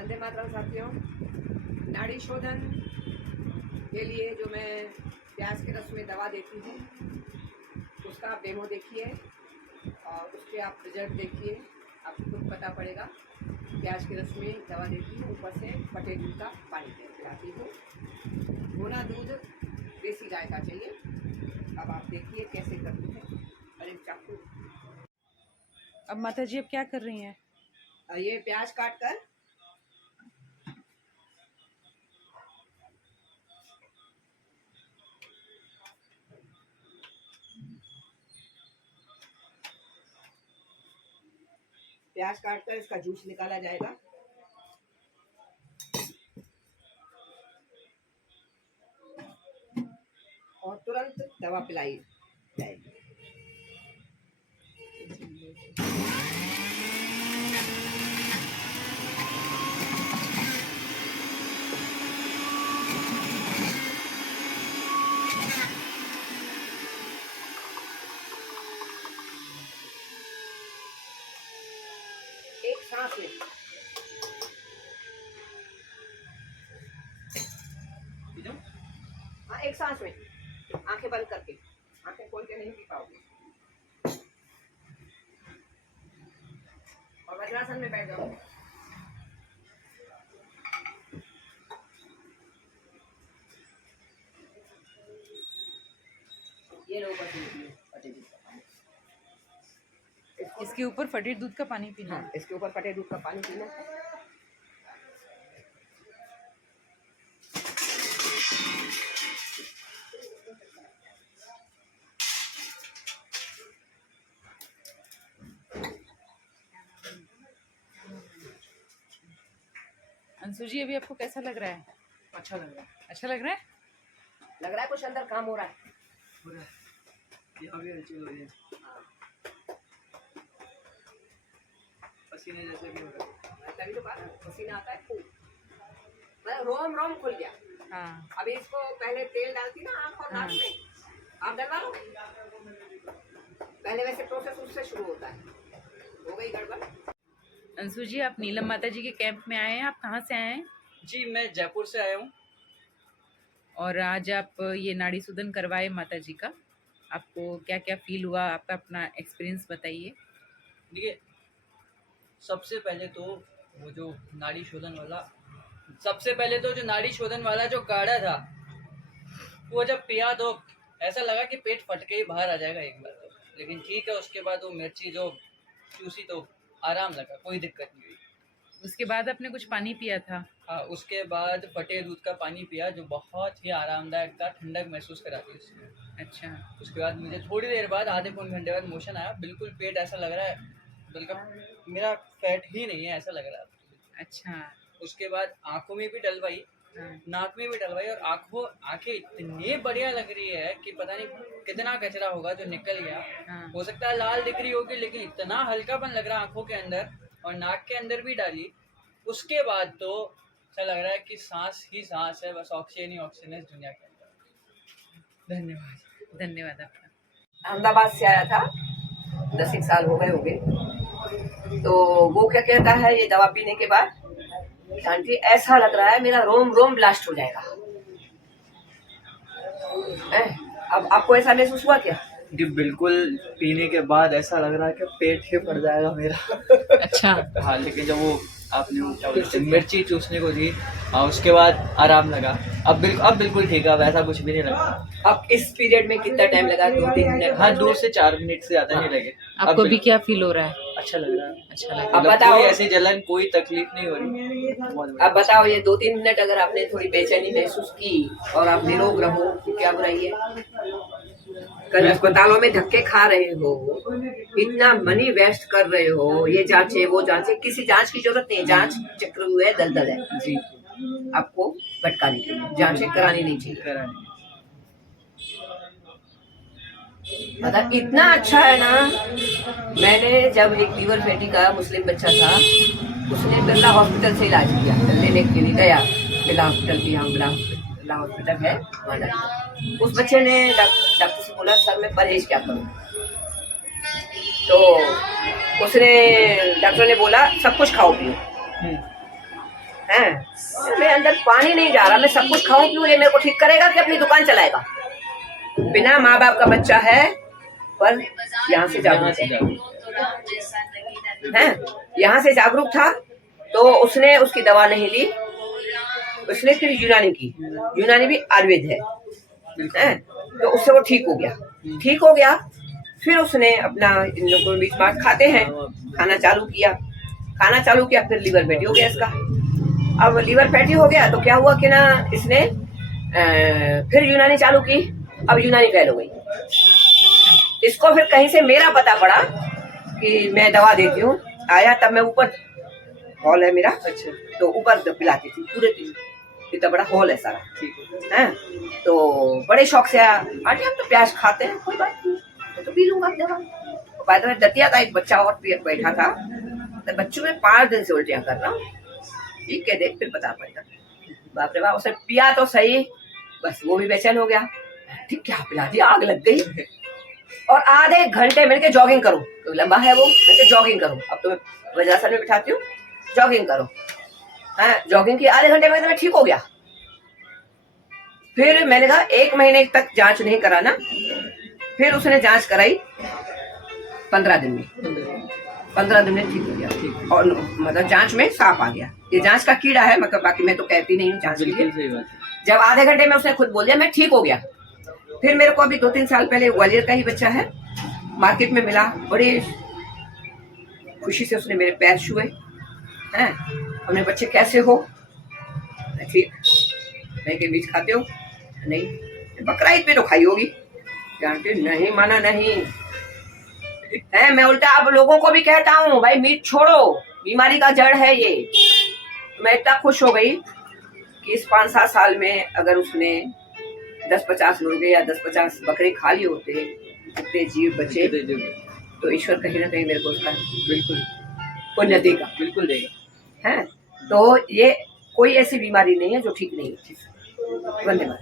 वंदे मातरम साथियों। नाड़ी शोधन के लिए जो मैं प्याज के रस में दवा देती हूँ उसका आप डेमो देखिए और उसके आप रिजल्ट देखिए, आपको खुद पता पड़ेगा। प्याज के रस में दवा देती हूँ, ऊपर से फटे दूध का पानी पिलाती हूँ। भुना दूध देसी गाय का चाहिए। अब आप देखिए कैसे करती है। अरे चाकू। अब माता जी अब क्या कर रही हैं? ये प्याज काट कर इसका जूस निकाला जाएगा। और तुरंत दवा पिलाई जाएगी। एक सांस में हाँ, एक सांस में आंखें बंद करके, आंखें खोल के नहीं पी पाओगे। और वज्रासन में बैठ जाओ। ये लो फटे दूध का पानी। इसके ऊपर फटे दूध का पानी पीना। हाँ, इसके ऊपर फटे दूध का पानी पीना है। अंशु जी अभी आपको कैसा लग रहा है? अच्छा लग रहा है। अच्छा लग रहा है? लग रहा है कुछ अंदर काम हो रहा है। यहाँ भी हलचल हो रही है, पसीने जैसे भी हो रहा है। तभी तो कहा पसीना आता है खूब, मतलब रोम रोम खुल गया। हाँ। अभी इसको पहले तेल डालती ना आँख और नाक में, आप डलवा लो। पहले वैसे प्रोसेस उससे शुरू होता है। हो गई गड़बड़। अंशु जी आप नीलम माता जी के कैंप में आए हैं, आप कहाँ से आए हैं? जी मैं जयपुर से आया हूँ। और आज आप ये नाड़ी शोधन करवाए माता जी का, आपको क्या क्या फील हुआ? आपका अपना एक्सपीरियंस बताइए। देखिए, सबसे पहले तो जो नाड़ी शोधन वाला जो काढ़ा था, वो जब पिया तो ऐसा लगा कि पेट फट के ही बाहर आ जाएगा एक बार तो। लेकिन ठीक है, उसके बाद वो मिर्ची जो चूसी तो आराम लगा, कोई दिक्कत नहीं हुई। उसके बाद आपने कुछ पानी पिया था? हाँ, उसके बाद फटे दूध का पानी पिया जो बहुत ही आरामदायक था, ठंडक महसूस कराती उसमें। अच्छा। उसके बाद मुझे थोड़ी देर बाद, आधे पौन घंटे बाद मोशन आया। बिल्कुल पेट ऐसा लग रहा है बिल्कुल मेरा फैट ही नहीं है, ऐसा लग रहा है। अच्छा। उसके बाद आंखों में भी डलवाई, नाक में भी डलवाई, और आंखें इतनी बढ़िया लग रही है कि पता नहीं कितना कचरा होगा जो निकल गया। हाँ। हो सकता है लाल दिख रही होगी, लेकिन इतना हल्कापन लग रहा है आंखों के अंदर, और नाक के अंदर भी डाली। उसके बाद तो ऐसा लग रहा है कि सांस ही सांस है, बस ऑक्सीजन ही ऑक्सीजन है इस दुनिया के अंदर। धन्यवाद। धन्यवाद आपका। अहमदाबाद से आया था, 10 साल हो गए होंगे। तो वो क्या कहता है, ये दवा पीने के बाद आंटी ऐसा लग रहा है मेरा रोम रोम ब्लास्ट हो जाएगा। अब आपको ऐसा महसूस हुआ क्या? जी बिल्कुल, पीने के बाद ऐसा लग रहा है कि पेट ही फट जाएगा मेरा। अच्छा। हाँ, लेकिन जब वो आपने वो क्या बोलते हैं, मिर्ची चूसने को दी, उसके बाद आराम लगा। अब बिल्कुल ठीक है, अब ऐसा कुछ भी नहीं लगा। अब इस पीरियड में कितना टाइम लगा? 2-3 मिनट? हाँ, 2 से 4 मिनट से ज्यादा नहीं लगे। आपको भी क्या फील हो रहा है? अच्छा लग रहा है। अच्छा लग अब रहा है। बताओ, कोई ऐसी जलन, कोई तकलीफ नहीं हो रही। अब बताओ, ये 2-3 मिनट अगर आपने थोड़ी बेचैनी महसूस की और आप निरोग रहो तो क्या बुराई है? कल अस्पतालों में धक्के खा रहे हो, इतना मनी वेस्ट कर रहे हो, ये जांचे वो जांचे, किसी जांच की जरूरत नहीं। जांच चक्र हुआ है, दलदल है जी। आपको भटकाने के लिए जांचें करानी नहीं चाहिए। मतलब इतना अच्छा है ना। मैंने जब एक लीवर फैटी का मुस्लिम बच्चा था, उसने बिरला हॉस्पिटल से इलाज किया, लेने के लिए गया बिरला हॉस्पिटल की, यहाँ बिरला हॉस्पिटल है वहाँ। उस बच्चे ने डॉक्टर से बोला सर मैं परहेज क्या करूं? तो डॉक्टर ने बोला सब कुछ खाओ पियो। हैं, मेरे अंदर पानी नहीं जा रहा, मैं सब कुछ खाऊं क्यों? ये मेरे को ठीक करेगा कि अपनी दुकान चलाएगा? बिना माँ बाप का बच्चा है, पर यहाँ से जागरूक है, यहाँ से जागरूक था, तो उसने उसकी दवा नहीं ली, उसने फिर यूनानी की, यूनानी भी आयुर्वेद है, तो उससे वो ठीक हो गया। फिर उसने अपना इन लोगों को बीच मार्च खाते हैं, खाना चालू किया, फिर लीवर फैटी हो गया इसका। अब लीवर फैटी हो गया तो क्या हुआ कि ना, इसने फिर यूनानी चालू की, अब यूनानी फेल हो गई। इसको फिर कहीं से मेरा पता पड़ा कि मैं दवा देती हूँ, आया तब मैं ऊपर, हॉल है मेरा, अच्छा, तो ऊपर पिलाती थी पूरे दिन, इतना बड़ा हॉल है सारा, ठीक है। तो बड़े शौक से आया, आंटी हम तो प्याज खाते हैं, कोई बात नहीं, मैं तो पी लूंगा दवा। बाद में दतिया का एक बच्चा और बैठा था, तो बच्चों में 5 दिन से उल्टियां कर रहा हूँ, ठीक है, देख फिर बता पाएगा। बाप रे बाप, उसने पिया तो सही, बस वो भी बेचैन हो गया, ठीक क्या पिला दिया, आग लग गई। और आधे घंटे मैंने कहा जॉगिंग करो, तो लंबा है वो, मैंने कहा जॉगिंग करो, अब तो मैं वज्रासन में बिठाती हूँ, जॉगिंग करो। हाँ, जॉगिंग की, आधे घंटे में ठीक हो गया। फिर मैंने कहा 1 महीने तक जांच नहीं कराना, फिर उसने जांच कराई 15 दिन में, 15 दिन में ठीक हो गया, और मतलब जांच में साफ आ गया। ये जांच का कीड़ा है, मतलब बाकी मैं तो कहती नहीं हूँ जांच के लिए। जब आधे घंटे में उसने खुद बोल दिया मैं ठीक हो गया। फिर मेरे को अभी 2-3 साल पहले ग्वालियर का ही बच्चा है, मार्केट में मिला, बड़ी खुशी से उसने मेरे पैर छुए हैं, हमने बच्चे कैसे हो, ठीक, मैं के बीज खाते हो? नहीं। बकरा ईद पे तो खाई होगी, जानते नहीं, माना नहीं है। मैं उल्टा अब लोगों को भी कहता हूँ भाई मीट छोड़ो, बीमारी का जड़ है ये। मैं इतना खुश हो गई कि इस 5-7 साल में अगर उसने 10-50 मुर्गे या 10-50 बकरे खा लिए होते, इतने जीव बचे, तो ईश्वर कहीं ना कहीं मेरे को उसका बिल्कुल पुण्य देगा, बिल्कुल देगा, है। तो ये कोई ऐसी बीमारी नहीं है जो ठीक नहीं है। धन्यवाद।